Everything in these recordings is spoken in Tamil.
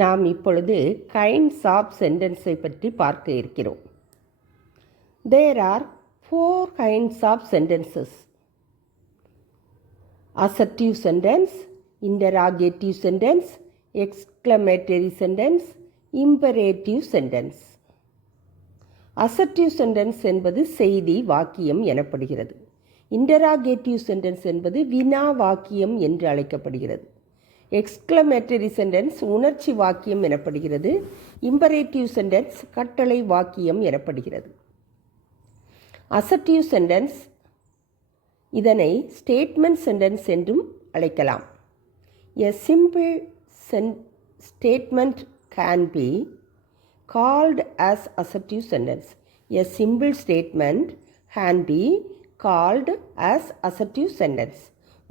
நாம் இப்பொழுது கைண்ட்ஸ் ஆஃப் சென்டென்ஸை பற்றி பார்க்க இருக்கிறோம். There are 4 kinds of sentences: assertive sentence, interrogative sentence, exclamatory sentence, imperative sentence. assertive sentence என்பது செய்தி வாக்கியம் எனப்படுகிறது. interrogative sentence என்பது வினா வாக்கியம் என்று அழைக்கப்படுகிறது. எக்ஸ்க்ளமேட்டரி சென்டென்ஸ் உணர்ச்சி வாக்கியம் எனப்படுகிறது. இம்பரேட்டிவ் சென்டென்ஸ் கட்டளை வாக்கியம் எனப்படுகிறது. அசர்ட்டிவ் சென்டென்ஸ் இதனை ஸ்டேட்மெண்ட் சென்டென்ஸ் என்றும் அழைக்கலாம். A simple statement can be called as assertive sentence. A simple statement can be called as assertive sentence.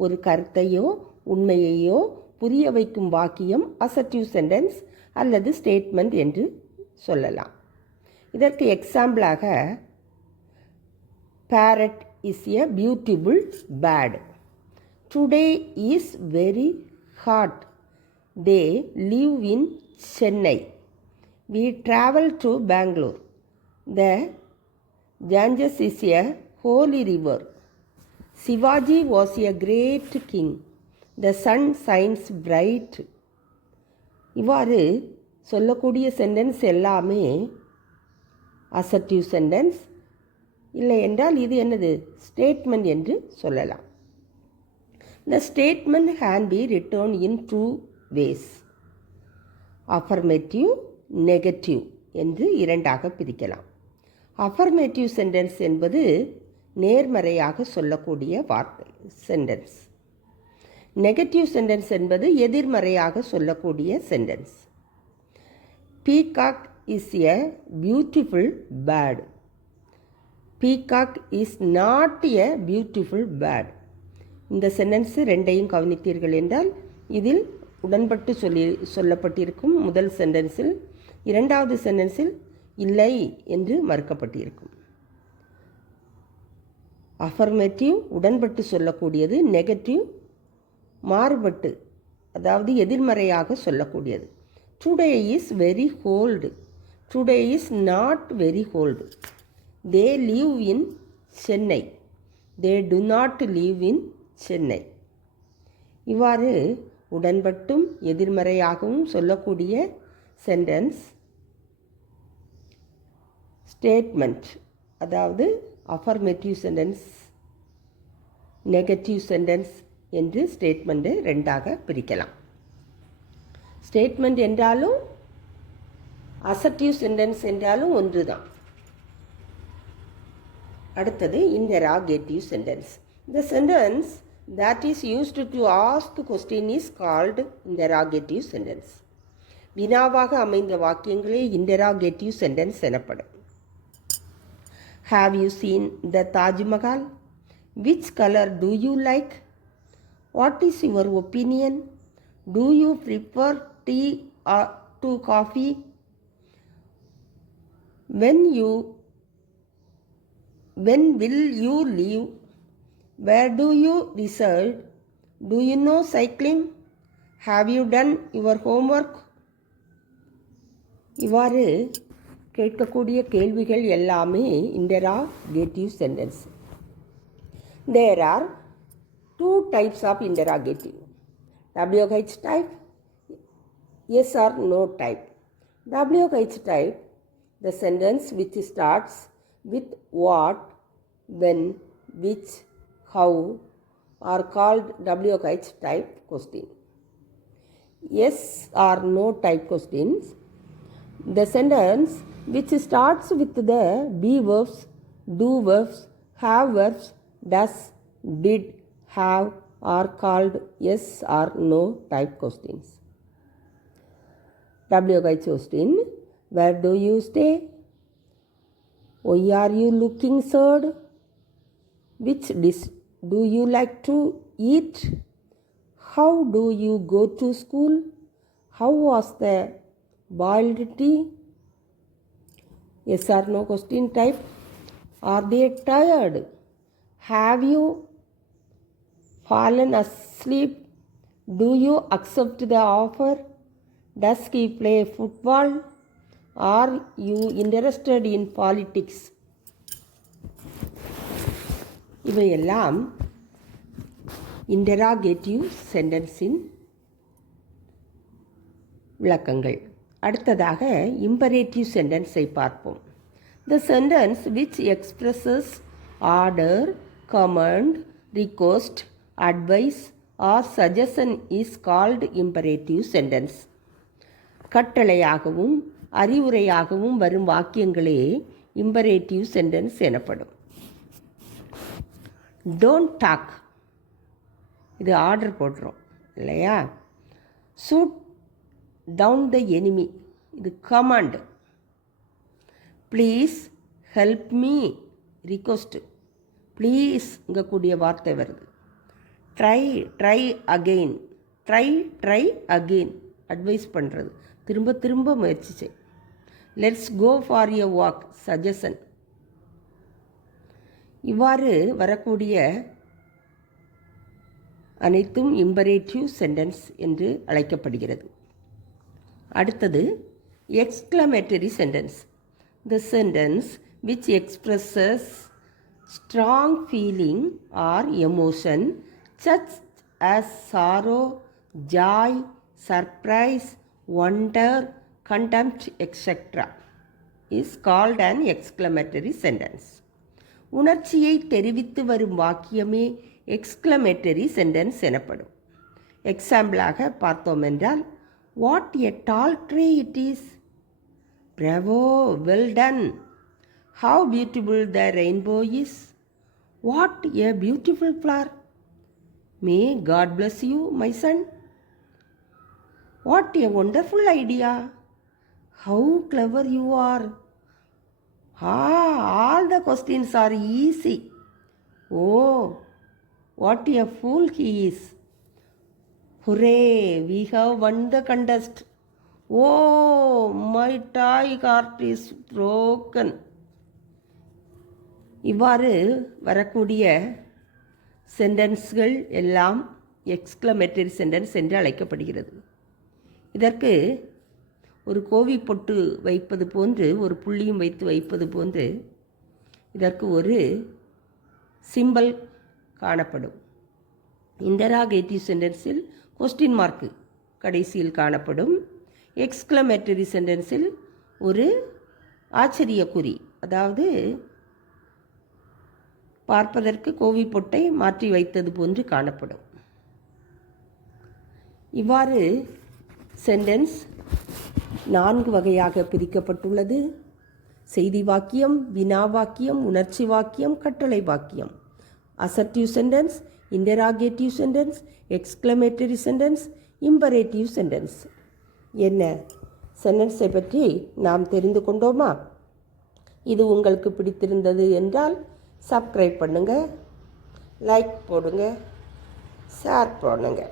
ஒரு கருத்தையோ உண்மையையோ புரிய வைக்கும் வாக்கியம் அசர்ட்டிவ் சென்டென்ஸ் அல்லது ஸ்டேட்மெண்ட் என்று சொல்லலாம். இதற்கு எக்ஸாம்பிளாக parrot is a beautiful bird. Today is very hot. They live in Chennai. We travel to Bangalore. The Ganges is a holy river. Shivaji was a great king. The sun shines bright. இவ்வாறு சொல்லக்கூடிய சென்டென்ஸ் எல்லாமே அசர்ட்டிவ் சென்டென்ஸ், இல்லை என்றால் இது என்னது ஸ்டேட்மெண்ட் என்று சொல்லலாம். The statement can be written in 2 ways. affirmative, negative என்று இரண்டாக பிரிக்கலாம். அஃபர்மேட்டிவ் சென்டென்ஸ் என்பது நேர்மறையாக சொல்லக்கூடிய வார்த்தை சென்டென்ஸ். நெகட்டிவ் சென்டென்ஸ் என்பது எதிர்மறையாக சொல்லக்கூடிய sentence. Peacock is a beautiful bird. Peacock is not a beautiful bird. இந்த சென்டென்ஸு ரெண்டையும் கவனித்தீர்கள் என்றால் இதில் உடன்பட்டு சொல்லப்பட்டிருக்கும் முதல் சென்டென்ஸில், இரண்டாவது சென்டென்ஸில் இல்லை என்று மறுக்கப்பட்டிருக்கும். அஃபர்மேட்டிவ் உடன்பட்டு சொல்லக்கூடியது, நெகட்டிவ் மாறுபட்டு அதாவது எதிர்மறையாக சொல்லக்கூடியது. Today is very cold. Today is not very cold. They live in Chennai. They do not live in Chennai. இவ்வாறு உடன்பட்டும் எதிர்மறையாகவும் சொல்லக்கூடிய சென்டென்ஸ் ஸ்டேட்மெண்ட், அதாவது அஃபர்மேட்டிவ் சென்டென்ஸ், நெகட்டிவ் சென்டென்ஸ் என்று ஸ்டேட்மெண்ட்டை ரெண்டாக பிரிக்கலாம். ஸ்டேட்மெண்ட் என்றாலும் அசர்ட்டிவ் சென்டென்ஸ் என்றாலும் ஒன்று தான். அடுத்தது interrogative sentence. The sentence that is used to ask the question is called interrogative sentence. வினாவாக அமைந்த வாக்கியங்களே interrogative sentence எனப்படும். Have you seen the Taj Mahal? Which color do you like? What is your opinion? Do you prefer tea or to coffee? When will you leave? Where do you reside? Do you know cycling? Have you done your homework? இவ்வாறு கேட்கக்கூடிய கேள்விகள் எல்லாமே interrogative sentence. There are 2 types of interrogative: WH type, yes or no type. WH type, the sentence which starts with what, when, which, how are called WH type question. Yes or no type questions, the sentence which starts with the be verbs, do verbs, have verbs, does, did, have are called yes or no type questions. WH question: where do you stay? Why are you looking sad? Which dish do you like to eat? How do you go to school? How was the boiled tea? Yes or no question type: are they tired? Have you fallen asleep? Do you accept the offer? Does he play football? Are you interested in politics? இவையெல்லாம் இன்டராகேட்டிவ் சென்டென்ஸின் விளக்கங்கள். அடுத்ததாக இம்பரேட்டிவ் சென்டென்ஸை பார்ப்போம். The sentence which expresses order, command, request, advice or suggestion is called imperative sentence. கட்டளையாகவும் அறிவுரையாகவும் வரும் வாக்கியங்களே இம்பரேட்டிவ் சென்டென்ஸ் எனப்படும். டோன்ட் டாக், இது ஆர்டர் போடுறோம் இல்லையா? ஷூட் டவுன் த எனிமி, இது command. Please help me, request. ப்ளீஸ்ங்க கூடிய வார்த்தை வருது. Try again, try again, advice பண்ணுறது, திரும்ப திரும்ப முயற்சி செய். Let's go for a walk, suggestion. இவ்வாறு வரக்கூடிய அனைத்தும் இம்பரேட்டிவ் சென்டென்ஸ் என்று அழைக்கப்படுகிறது. அடுத்தது exclamatory sentence. The sentence which expresses strong feeling or emotion such as sorrow, joy, surprise, wonder, contempt, etc. is called an exclamatory sentence. உணர்ச்சியை தெரிவித்து வரும் வாக்கியமே எக்ஸ்க்ளமேட்டரி சென்டென்ஸ் எனப்படும். எக்ஸாம்பிளாக பார்த்தோம் என்றால், what a doll tree it is, bravo, well done, how beautiful the rainbow is, what a beautiful flower, may God bless you my son, what a wonderful idea, how clever you are. All the questions are easy. Oh, what a fool he is. Hooray, we have won the contest. Oh, my toy heart is broken. இவ்வாறு வரக்கூடிய சென்டென்ஸ்கள் எல்லாம் எக்ஸ்க்ளமேட்டரி சென்டென்ஸ் என்று அழைக்கப்படுகிறது. இதற்கு ஒரு கோவி பொட்டு வைப்பது போன்று, ஒரு புள்ளியும் வைத்து வைப்பது போன்று இதற்கு ஒரு சிம்பல் காணப்படும். இன்டராகேட்டிவ் சென்டென்ஸில் கொஸ்டின் மார்க்கு கடைசியில் காணப்படும். எக்ஸ்க்ளமேட்டரி சென்டென்ஸில் ஒரு ஆச்சரியக்குறி, அதாவது பார்ப்பதற்கு கோவி பொட்டை மாற்றி வைத்தது போன்று காணப்படும். இவ்வாறு சென்டென்ஸ் 4 வகையாக பிரிக்கப்பட்டுள்ளது. செய்தி வாக்கியம், வினா வாக்கியம், உணர்ச்சி வாக்கியம், கட்டளை வாக்கியம். Assertive sentence, interrogative sentence, exclamatory sentence, imperative sentence. என்ன சென்டென்ஸை பற்றி நாம் தெரிந்து கொண்டோமா? இது உங்களுக்கு பிடித்திருந்தது என்றால் சப்ஸ்கிரைப் பண்ணுங்கள், லைக் போடுங்க, ஷேர் பண்ணுங்கள்.